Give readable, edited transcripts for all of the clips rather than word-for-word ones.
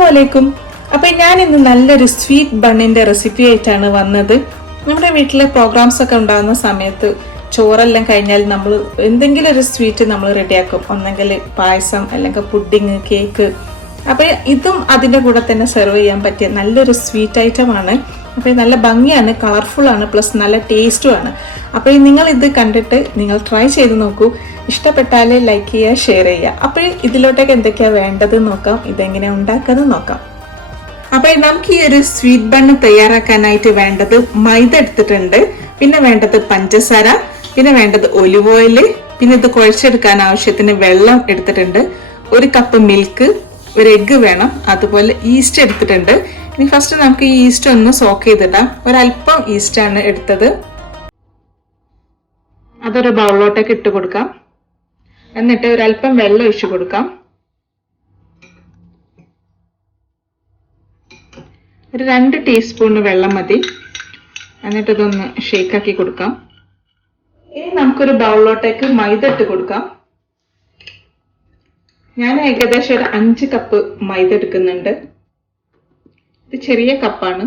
അസ്സലാമലൈക്കും. അപ്പൊ ഞാൻ ഇന്ന് നല്ലൊരു സ്വീറ്റ് ബണ്ണിന്റെ റെസിപ്പി ആയിട്ടാണ് വന്നത്. നമ്മുടെ വീട്ടിലെ പ്രോഗ്രാംസ് ഒക്കെ ഉണ്ടാകുന്ന സമയത്ത് ചോറെല്ലാം കഴിഞ്ഞാൽ നമ്മൾ എന്തെങ്കിലും ഒരു സ്വീറ്റ് നമ്മൾ റെഡിയാക്കും. ഒന്നെങ്കിൽ പായസം, അല്ലെങ്കിൽ പുഡിങ്, കേക്ക്. അപ്പൊ ഇതും അതിന്റെ കൂടെ തന്നെ സെർവ് ചെയ്യാൻ പറ്റിയ നല്ലൊരു സ്വീറ്റ് ഐറ്റം ആണ്. അപ്പോൾ നല്ല ഭംഗിയാണ്, കളർഫുൾ ആണ്, പ്ലസ് നല്ല ടേസ്റ്റും ആണ്. അപ്പോൾ നിങ്ങൾ ഇത് കണ്ടിട്ട് നിങ്ങൾ ട്രൈ ചെയ്ത് നോക്കൂ. ഇഷ്ടപ്പെട്ടാൽ ലൈക്ക് ചെയ്യുക, ഷെയർ ചെയ്യുക. അപ്പോൾ ഇതിലോട്ടേക്ക് എന്തൊക്കെയാണ് വേണ്ടത് നോക്കാം, ഇതെങ്ങനെയാണ് ഉണ്ടാക്കുന്നത് നോക്കാം. അപ്പോൾ നമുക്ക് ഈ ഒരു സ്വീറ്റ് ബണ്ണ് തയ്യാറാക്കാനായിട്ട് വേണ്ടത് മൈദ എടുത്തിട്ടുണ്ട്, പിന്നെ വേണ്ടത് പഞ്ചസാര, പിന്നെ വേണ്ടത് ഒലിവ് ഓയിൽ, പിന്നെ ഇത് കുഴച്ചെടുക്കാൻ ആവശ്യത്തിന് വെള്ളം എടുത്തിട്ടുണ്ട്, ഒരു കപ്പ് മിൽക്ക്, ഒരു എഗ്ഗ് വേണം, അതുപോലെ ഈസ്റ്റ് എടുത്തിട്ടുണ്ട്. ഇനി ഫസ്റ്റ് നമുക്ക് ഈ ഈസ്റ്റ് ഒന്ന് സോക്ക് ചെയ്തിടാം. ഒരല്പം ഈസ്റ്റ് ആണ് എടുത്തത്. അതൊരു ബൗളിലോട്ടേക്ക് ഇട്ട് കൊടുക്കാം. എന്നിട്ട് ഒരല്പം വെള്ളം ഒഴിച്ചു കൊടുക്കാം. ഒരു 2 ടീസ്പൂൺ വെള്ളം മതി. എന്നിട്ട് ഇതൊന്ന് ഷേക്കാക്കി കൊടുക്കാം. ഇനി നമുക്കൊരു ബൗളിലോട്ടേക്ക് മൈദ ഇട്ട് കൊടുക്കാം. ഞാൻ ഏകദേശം ഒരു 5 കപ്പ് മൈദ എടുക്കുന്നുണ്ട്. ഇത് ചെറിയ കപ്പാണ്.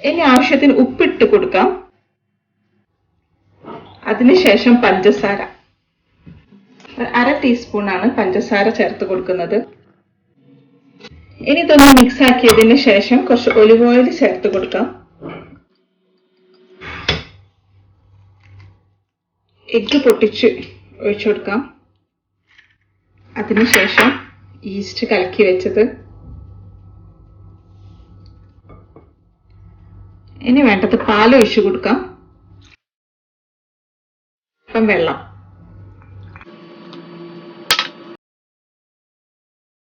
ഇനി ആവശ്യത്തിന് ഉപ്പിട്ട് കൊടുക്കാം. അതിനുശേഷം പഞ്ചസാര, 1/2 ടീസ്പൂണാണ് പഞ്ചസാര ചേർത്ത് കൊടുക്കുന്നത്. ഇനി ഇതൊന്ന് മിക്സ് ആക്കിയതിന് ശേഷം കുറച്ച് ഒലിവ് ഓയിൽ ചേർത്ത് കൊടുക്കാം. എഗ്ഗ് പൊട്ടിച്ച് ഒഴിച്ചു കൊടുക്കാം. അതിനുശേഷം ഈസ്റ്റ് കലക്കി വെച്ചത്. ഇനി വേണ്ടത് പാൽ ഒഴിച്ചു കൊടുക്കാം. ഇപ്പം വെള്ളം.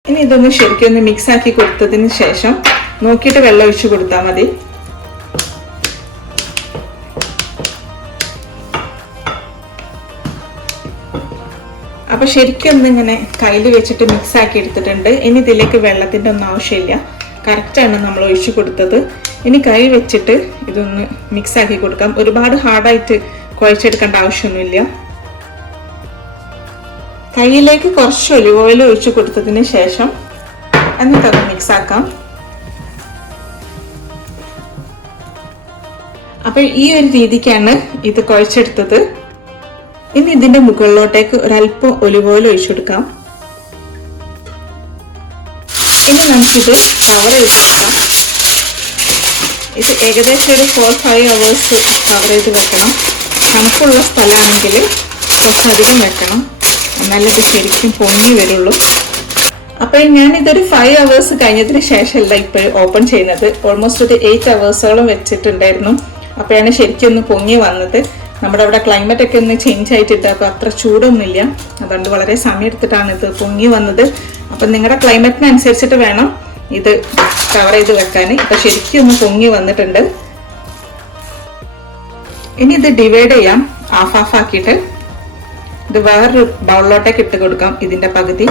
ഇനി ഇതൊന്ന് ശരിക്കും ഒന്ന് മിക്സ് ആക്കി കൊടുത്തതിന് ശേഷം നോക്കിയിട്ട് വെള്ളം ഒഴിച്ചു കൊടുത്താൽ മതി. അപ്പൊ ശരിക്കും ഒന്നിങ്ങനെ കയ്യിൽ വെച്ചിട്ട് മിക്സ് ആക്കി എടുത്തിട്ടുണ്ട്. ഇനി ഇതിലേക്ക് വെള്ളത്തിന്റെ ഒന്നും ആവശ്യമില്ല, കറക്റ്റാണ് നമ്മൾ ഒഴിച്ചു കൊടുത്തത്. ഇനി കൈ വെച്ചിട്ട് ഇതൊന്ന് മിക്സ് ആക്കി കൊടുക്കാം. ഒരുപാട് ഹാർഡായിട്ട് കുഴച്ചെടുക്കേണ്ട ആവശ്യമൊന്നുമില്ല. കയ്യിലേക്ക് കുറച്ച് ഒലിവ് ഓയിൽ ഒഴിച്ചു കൊടുത്തതിന് ശേഷം എന്നിട്ടൊന്ന് മിക്സ് ആക്കാം. അപ്പൊ ഈ ഒരു രീതിക്കാണ് ഇത് കുഴച്ചെടുത്തത്. ഇനി ഇതിന്റെ മുകളിലോട്ടേക്ക് ഒരല്പം ഒലിവ് ഓയിൽ ഒഴിച്ചു കൊടുക്കാം. ഇനി നമുക്കിത് കവർ ചെയ്ത് വെക്കാം. ഇത് ഏകദേശം ഒരു 4-5 hours കവർ ചെയ്ത് വെക്കണം. തണുപ്പുള്ള സ്ഥലമാണെങ്കിൽ കുറച്ചധികം വെക്കണം, എന്നാലേ ഇത് ശരിക്കും പൊങ്ങി വരുള്ളൂ. അപ്പോൾ ഞാനിതൊരു 5 hours കഴിഞ്ഞതിന് ശേഷമല്ല ഇപ്പോഴും ഓപ്പൺ ചെയ്യുന്നത്. ഓൾമോസ്റ്റ് ഒരു 8 hours വെച്ചിട്ടുണ്ടായിരുന്നു. അപ്പോഴാണ് ശരിക്കും ഒന്ന് പൊങ്ങി വന്നത്. നമ്മുടെ അവിടെ ക്ലൈമറ്റ് ഒക്കെ ഒന്ന് ചേഞ്ച് ആയിട്ടിട്ട്, അപ്പോൾ അത്ര ചൂടൊന്നുമില്ല. അതുകൊണ്ട് വളരെ സമയം എടുത്തിട്ടാണ് ഇത് പൊങ്ങി വന്നത്. അപ്പം നിങ്ങളുടെ ക്ലൈമറ്റിനനുസരിച്ചിട്ട് വേണം ഇത് കവർ ചെയ്ത് വെക്കാൻ. ഇപ്പം ശരിക്കും ഒന്ന് പൊങ്ങി വന്നിട്ടുണ്ട്. ഇനി ഇത് ഡിവൈഡ് ചെയ്യാം, ഹാഫ് ആക്കിയിട്ട് ഇത് വേറൊരു ബൗളിലോട്ടേക്ക് ഇട്ട് കൊടുക്കാം. ഇതിന്റെ പകുതി,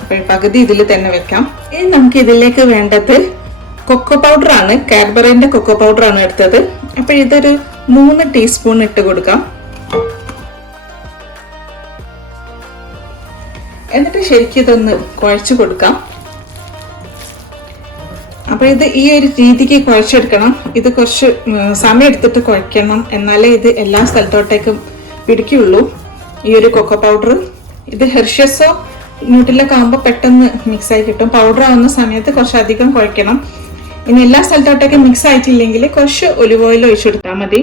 അപ്പോൾ പകുതി ഇതിൽ തന്നെ വെക്കാം. ഇനി നമുക്ക് ഇതിലേക്ക് വേണ്ടത് കൊക്കോ പൗഡർ ആണ്. കാഡ്ബറിന്റെ കൊക്കോ പൗഡർ ആണ് എടുത്തത്. അപ്പോൾ ഇതൊരു 3 ടീസ്പൂൺ ഇട്ട് കൊടുക്കാം. എന്നിട്ട് ശരിക്കും ഇതൊന്ന് കുഴച്ചു കൊടുക്കാം. അപ്പൊ ഇത് ഈ ഒരു രീതിക്ക് കുഴച്ചെടുക്കണം. ഇത് കുറച്ച് സമയം എടുത്തിട്ട് കുഴക്കണം, എന്നാലേ ഇത് എല്ലാ സ്ഥലത്തോട്ടേക്കും പിടിക്കുള്ളൂ. ഈ ഒരു കൊക്കോ പൗഡർ ഇത് ഹെർഷസോ ന്യൂട്രിലൊക്കെ ആകുമ്പോൾ പെട്ടെന്ന് മിക്സ് ആയി കിട്ടും. പൗഡർ ആവുന്ന സമയത്ത് കുറച്ചധികം കുഴക്കണം. ഇനി എല്ലാ സ്ഥലത്തോട്ടേക്കും മിക്സ് ആയിട്ടില്ലെങ്കിൽ കുറച്ച് ഒലിവ് ഓയിൽ ഒഴിച്ചെടുത്താൽ മതി.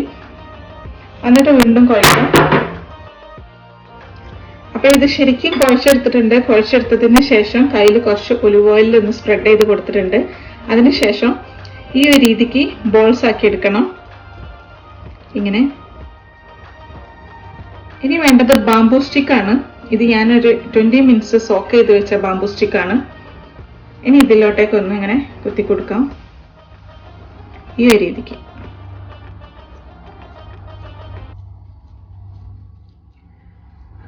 എന്നിട്ട് വീണ്ടും കുഴക്കാം. അപ്പൊ ഇത് ശരിക്കും കുഴച്ചെടുത്തിട്ടുണ്ട്. കുഴച്ചെടുത്തതിന് ശേഷം കയ്യിൽ കുറച്ച് ഒലിവ് ഓയിൽ ഒന്ന് സ്പ്രെഡ് ചെയ്ത് കൊടുത്തിട്ടുണ്ട്. അതിനുശേഷം ഈ ഒരു രീതിക്ക് ബോൾസ് ആക്കി എടുക്കണം, ഇങ്ങനെ. ഇനി വേണ്ടത് ബാംബൂ സ്റ്റിക്കാണ്. ഇത് ഞാനൊരു 20 minutes സോക്ക് ചെയ്ത് വെച്ച ബാംബൂ സ്റ്റിക്കാണ്. ഇനി ഇതിലോട്ടേക്ക് ഒന്ന് ഇങ്ങനെ കുത്തി കൊടുക്കാം, ഈ ഒരു രീതിക്ക്.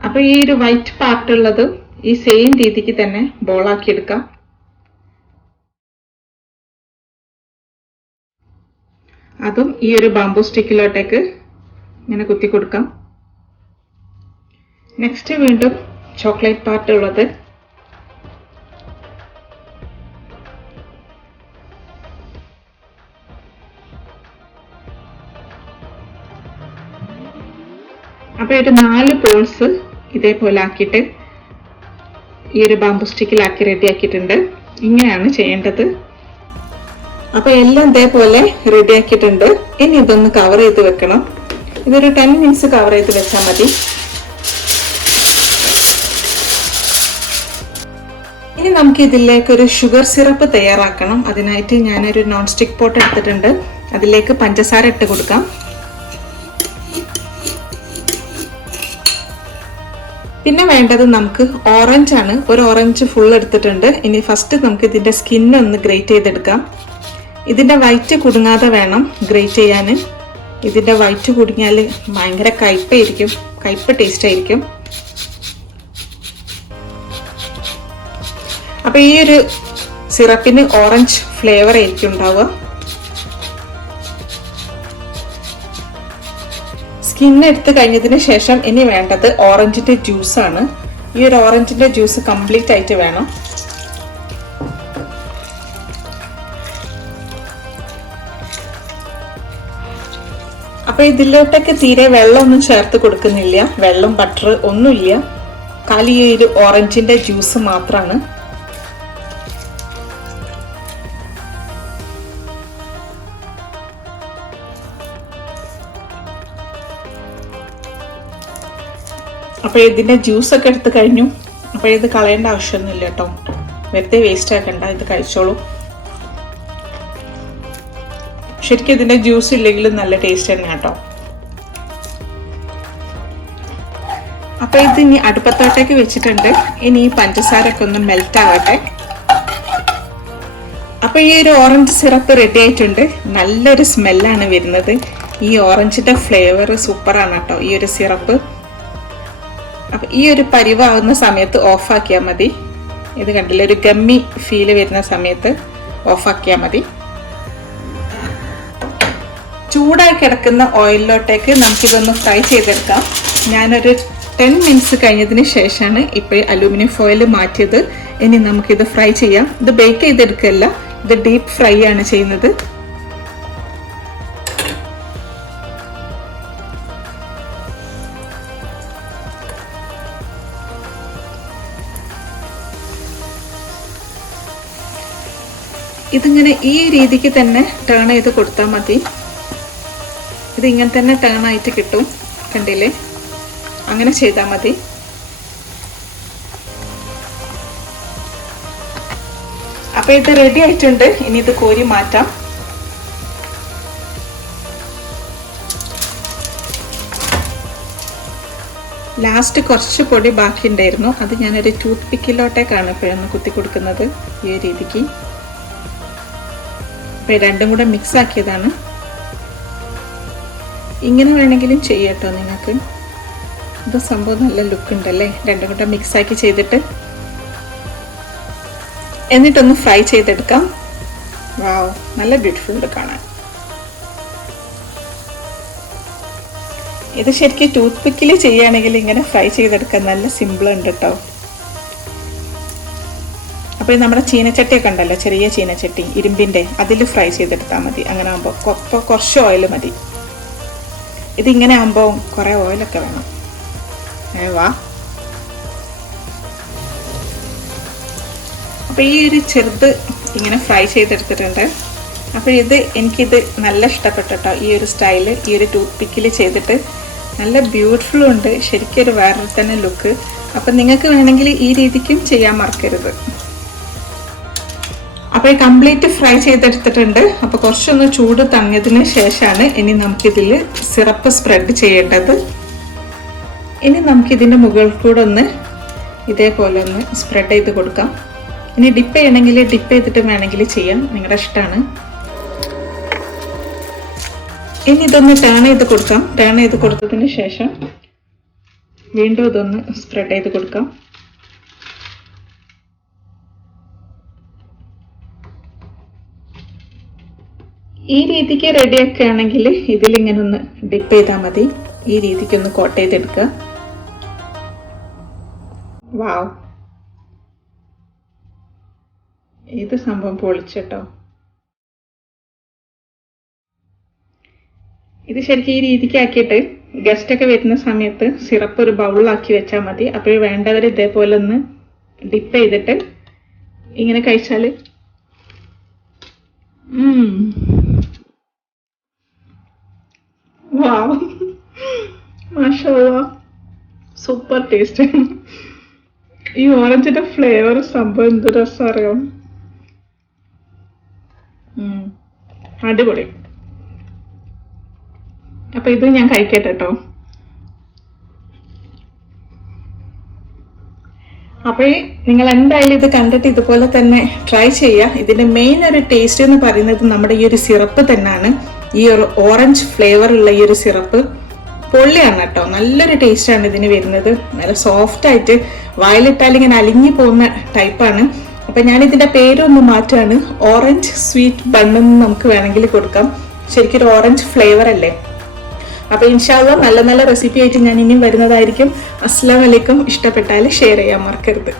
അപ്പൊ ഈ ഒരു വൈറ്റ് പാർട്ട് ഉള്ളത് ഈ സെയിം രീതിക്ക് തന്നെ ബോളാക്കി എടുക്കാം. അതും ഈ ഒരു ബാംബൂ സ്റ്റിക്കിലോട്ടേക്ക് ഇങ്ങനെ കുത്തി കൊടുക്കാം. നെക്സ്റ്റ് വീണ്ടും ചോക്ലേറ്റ് പാർട്ട് ഉള്ളത് അപ്പോൾ ഒരു 4 ബോൾസ് ഇതേപോലെ ആക്കിയിട്ട് ഈ ഒരു ബാംബു സ്റ്റിക്കിലാക്കി റെഡി ആക്കിയിട്ടുണ്ട്. ഇങ്ങനെയാണ് ചെയ്യേണ്ടത്. അപ്പോൾ എല്ലാം ഇതേപോലെ റെഡി ആക്കിയിട്ടുണ്ട്. ഇനി ഇതൊന്ന് കവർ ചെയ്ത് വെക്കണം. ഇതൊരു 10 മിനിറ്റ്സ് കവർ ചെയ്ത് വെച്ചാൽ മതി. ഇനി നമുക്ക് ഇതിലേക്ക് ഒരു ഷുഗർ സിറപ്പ് തയ്യാറാക്കണം. അതിനായിട്ട് ഞാനൊരു നോൺ സ്റ്റിക്ക് പോട്ട് എടുത്തിട്ടുണ്ട്. അതിലേക്ക് പഞ്ചസാര ഇട്ട് കൊടുക്കാം. പിന്നെ വേണ്ടത് നമുക്ക് ഓറഞ്ച് ആണ്. ഒരു ഓറഞ്ച് ഫുൾ എടുത്തിട്ടുണ്ട്. ഇനി ഫസ്റ്റ് നമുക്ക് ഇതിന്റെ സ്കിൻ ഒന്ന് ഗ്രേറ്റ് ചെയ്തെടുക്കാം. ഇതിന്റെ വൈറ്റ് കുടുങ്ങാതെ വേണം ഗ്രേറ്റ് ചെയ്യാൻ. ഇതിന്റെ വൈറ്റ് കുടുങ്ങിയാൽ ഭയങ്കര കയ്പ് ടേസ്റ്റ് ആയിരിക്കും. അപ്പൊ ഈ ഒരു സിറപ്പിന് ഓറഞ്ച് ഫ്ലേവർ ആയിരിക്കും ഉണ്ടാവുക. സ്കിൻ എടുത്ത് കഴിഞ്ഞതിന് ശേഷം ഇനി വേണ്ടത് ഓറഞ്ചിന്റെ ജ്യൂസ് ആണ്. ഈ ഒരു ഓറഞ്ചിന്റെ ജ്യൂസ് കംപ്ലീറ്റ് ആയിട്ട് വേണം. അപ്പൊ ഇതിലോട്ടൊക്കെ തീരെ വെള്ളമൊന്നും ചേർത്ത് കൊടുക്കുന്നില്ല. വെള്ളം ബട്ടർ ഒന്നുമില്ല. കാലി ഈ ഒരു ഓറഞ്ചിന്റെ ജ്യൂസ് മാത്രമാണ്. അപ്പോൾ ഇതിന്റെ ജ്യൂസ് ഒക്കെ എടുത്ത് കഴിഞ്ഞു. അപ്പോൾ ഇത് കളയേണ്ട ആവശ്യമൊന്നുമില്ല കേട്ടോ. വെറുതെ വേസ്റ്റ് ആക്കണ്ട, ഇത് കഴിച്ചോളൂ. ശരിക്കും ഇതിന്റെ ജ്യൂസ് ഇല്ലെങ്കിലും നല്ല ടേസ്റ്റ് തന്നെ കേട്ടോ. അപ്പൊ ഇത് ഇനി അടുപ്പത്തോട്ടേക്ക് വെച്ചിട്ടുണ്ട്. ഇനി ഈ പഞ്ചസാരൊക്കെ ഒന്ന് മെൽറ്റ് ആവട്ടെ. അപ്പൊ ഈ ഒരു ഓറഞ്ച് സിറപ്പ് റെഡി ആയിട്ടുണ്ട്. നല്ലൊരു സ്മെല്ലാണ് വരുന്നത്. ഈ ഓറഞ്ചിന്റെ ഫ്ലേവർ സൂപ്പറാണ് കേട്ടോ ഈ ഒരു സിറപ്പ്. അപ്പൊ ഈ ഒരു പരിവാകുന്ന സമയത്ത് ഓഫാക്കിയാൽ മതി. ഇത് കണ്ടില്ല, ഒരു ഗമ്മി ഫീല് വരുന്ന സമയത്ത് ഓഫാക്കിയാൽ മതി. ചൂടായി കിടക്കുന്ന ഓയിലിലോട്ടേക്ക് നമുക്കിതൊന്ന് ഫ്രൈ ചെയ്തെടുക്കാം. ഞാനൊരു 10 മിനിറ്റ്സ് കഴിഞ്ഞതിന് ശേഷമാണ് ഇപ്പോൾ അലൂമിനിയം ഫോയിൽ മാറ്റിയത്. ഇനി നമുക്കിത് ഫ്രൈ ചെയ്യാം. ഇത് ബേക്ക് ചെയ്തെടുക്കല്ല, ഇത് ഡീപ്പ് ഫ്രൈ ആണ് ചെയ്യുന്നത്. ഇതിങ്ങനെ ഈ രീതിക്ക് തന്നെ ടേൺ ചെയ്ത് കൊടുത്താൽ മതി. ഇതിങ്ങനെ തന്നെ ടേൺ ആയിട്ട് കിട്ടും. കണ്ടില്ലേ, അങ്ങനെ ചെയ്താൽ മതി. അപ്പൊ ഇത് റെഡി ആയിട്ടുണ്ട്. ഇനി ഇത് കോരി മാറ്റാം. ലാസ്റ്റ് കുറച്ച് പൊടി ബാക്കി ഉണ്ടായിരുന്നു. അത് ഞാനൊരു ടൂത്ത് പിക്കിലോട്ടേക്കാണ് ഇപ്പോഴൊന്ന് കുത്തി കൊടുക്കുന്നത് ഈ രീതിക്ക്. അപ്പോൾ രണ്ടും കൂടെ മിക്സ് ആക്കിയതാണ്. ഇങ്ങനെ വേണമെങ്കിലും ചെയ്യട്ടോ നിങ്ങൾക്ക്. ഇത് സംഭവം നല്ല ലുക്ക് ഉണ്ടല്ലേ, രണ്ടും കൂടെ മിക്സ് ആക്കി ചെയ്തിട്ട്. എന്നിട്ടൊന്ന് ഫ്രൈ ചെയ്തെടുക്കാം. വാവ്, നല്ല ബ്യൂട്ടിഫുൾ ഉണ്ട് കാണാൻ. ഇത് ശരിക്കും ടൂത്ത് പിക്കിൽ ചെയ്യുകയാണെങ്കിൽ ഇങ്ങനെ ഫ്രൈ ചെയ്തെടുക്കാൻ നല്ല സിമ്പിൾ ഉണ്ട് കേട്ടോ. അപ്പോൾ നമ്മുടെ ചീനച്ചട്ടിയൊക്കെ ഉണ്ടല്ലോ, ചെറിയ ചീനച്ചട്ടി ഇരുമ്പിൻ്റെ, അതിൽ ഫ്രൈ ചെയ്തെടുത്താൽ മതി. അങ്ങനെ ആകുമ്പോൾ കുറച്ച് ഓയിൽ മതി. ഇതിങ്ങനെ ആകുമ്പോൾ കുറേ ഓയിലൊക്കെ വേണം. വാ. അപ്പോൾ ഈ ഒരു ചെറുത് ഇങ്ങനെ ഫ്രൈ ചെയ്തെടുത്തിട്ടുണ്ട്. അപ്പോൾ എനിക്കിത് നല്ല ഇഷ്ടപ്പെട്ടു കേട്ടോ. ഈ ഒരു സ്റ്റൈല് ഈ ഒരു ടൂത്ത് പിക്കിൽ ചെയ്തിട്ട് നല്ല ബ്യൂട്ടിഫുള്ളും ഉണ്ട്. ശരിക്കും ഒരു വേറെ തന്നെ ലുക്ക്. അപ്പം നിങ്ങൾക്ക് വേണമെങ്കിൽ ഈ രീതിക്കും ചെയ്യാൻ മറക്കരുത്. അപ്പോൾ കംപ്ലീറ്റ് ഫ്രൈ ചെയ്തെടുത്തിട്ടുണ്ട്. അപ്പോൾ കുറച്ചൊന്ന് ചൂട് തങ്ങിയതിന് ശേഷമാണ് ഇനി നമുക്കിതിൽ സിറപ്പ് സ്പ്രെഡ് ചെയ്യേണ്ടത്. ഇനി നമുക്കിതിൻ്റെ മുകളിൽ കൂടെ ഒന്ന് ഇതേപോലെ ഒന്ന് സ്പ്രെഡ് ചെയ്ത് കൊടുക്കാം. ഇനി ഡിപ്പ് ചെയ്യണമെങ്കിൽ ഡിപ്പ് ചെയ്തിട്ട് വേണമെങ്കിൽ ചെയ്യാം, നിങ്ങളുടെ ഇഷ്ടമാണ്. ഇനി ഇതൊന്ന് ടേൺ ചെയ്ത് കൊടുക്കാം. ടേൺ ചെയ്ത് കൊടുത്തതിന് ശേഷം വീണ്ടും ഇതൊന്ന് സ്പ്രെഡ് ചെയ്ത് കൊടുക്കാം. ഈ രീതിക്ക് റെഡിയൊക്കെ ആണെങ്കിൽ ഇതിലിങ്ങനെ ഒന്ന് ഡിപ്പ് ചെയ്താൽ മതി. ഈ രീതിക്ക് ഒന്ന് കോട്ട് ചെയ്തെടുക്കുക. വാവ്, ഇത് സംഭവം പൊളിച്ചട്ടോ. ഇത് ശരിക്കും ഈ രീതിക്ക് ആക്കിയിട്ട് ഗസ്റ്റ് ഒക്കെ വരുന്ന സമയത്ത് സിറപ്പ് ഒരു ബൗളിലാക്കി വെച്ചാൽ മതി. അപ്പോൾ വേണ്ടവർ ഇതേപോലെ ഒന്ന് ഡിപ്പ് ചെയ്തിട്ട് ഇങ്ങനെ കഴിച്ചാൽ വാവ്, മാഷാഅല്ലാഹ്, സൂപ്പർ ടേസ്റ്റ്. ഈ ഓറഞ്ചിന്റെ ഫ്ലേവർ സംഭവം എന്ത് രസം അറിയാം. അടിപൊളി. അപ്പൊ ഇത് ഞാൻ കഴിക്കട്ടെ കേട്ടോ. അപ്പോൾ നിങ്ങൾ എന്തായാലും ഇത് കണ്ടിട്ട് ഇതുപോലെ തന്നെ ട്രൈ ചെയ്യുക. ഇതിന്റെ മെയിൻ ഒരു ടേസ്റ്റ് എന്ന് പറയുന്നത് നമ്മുടെ ഈ ഒരു സിറപ്പ് തന്നെയാണ്. ഈ ഒരു ഓറഞ്ച് ഫ്ലേവർ ഉള്ള ഈ ഒരു സിറപ്പ് പൊള്ളിയാണ് കേട്ടോ. നല്ലൊരു ടേസ്റ്റാണ് ഇതിന് വരുന്നത്. നല്ല സോഫ്റ്റ് ആയിട്ട് വായിലിട്ടാൽ ഇങ്ങനെ അലിഞ്ഞു പോകുന്ന ടൈപ്പാണ്. അപ്പൊ ഞാൻ ഇതിന്റെ പേരൊന്ന് മാറ്റുകയാണ്. ഓറഞ്ച് സ്വീറ്റ് ബണ്ണെന്ന് നമുക്ക് വേണമെങ്കിൽ കൊടുക്കാം. ശരിക്കും ഒരു ഓറഞ്ച് ഫ്ലേവർ അല്ലേ. അപ്പൊ ഇൻഷാ അല്ലാഹ് നല്ല നല്ല റെസിപ്പി ആയിട്ട് ഞാൻ ഇനിയും വരുന്നതായിരിക്കും. അസ്സലാമു അലൈക്കും. ഇഷ്ടപ്പെട്ടാൽ ഷെയർ ചെയ്യാൻ മറക്കരുത്.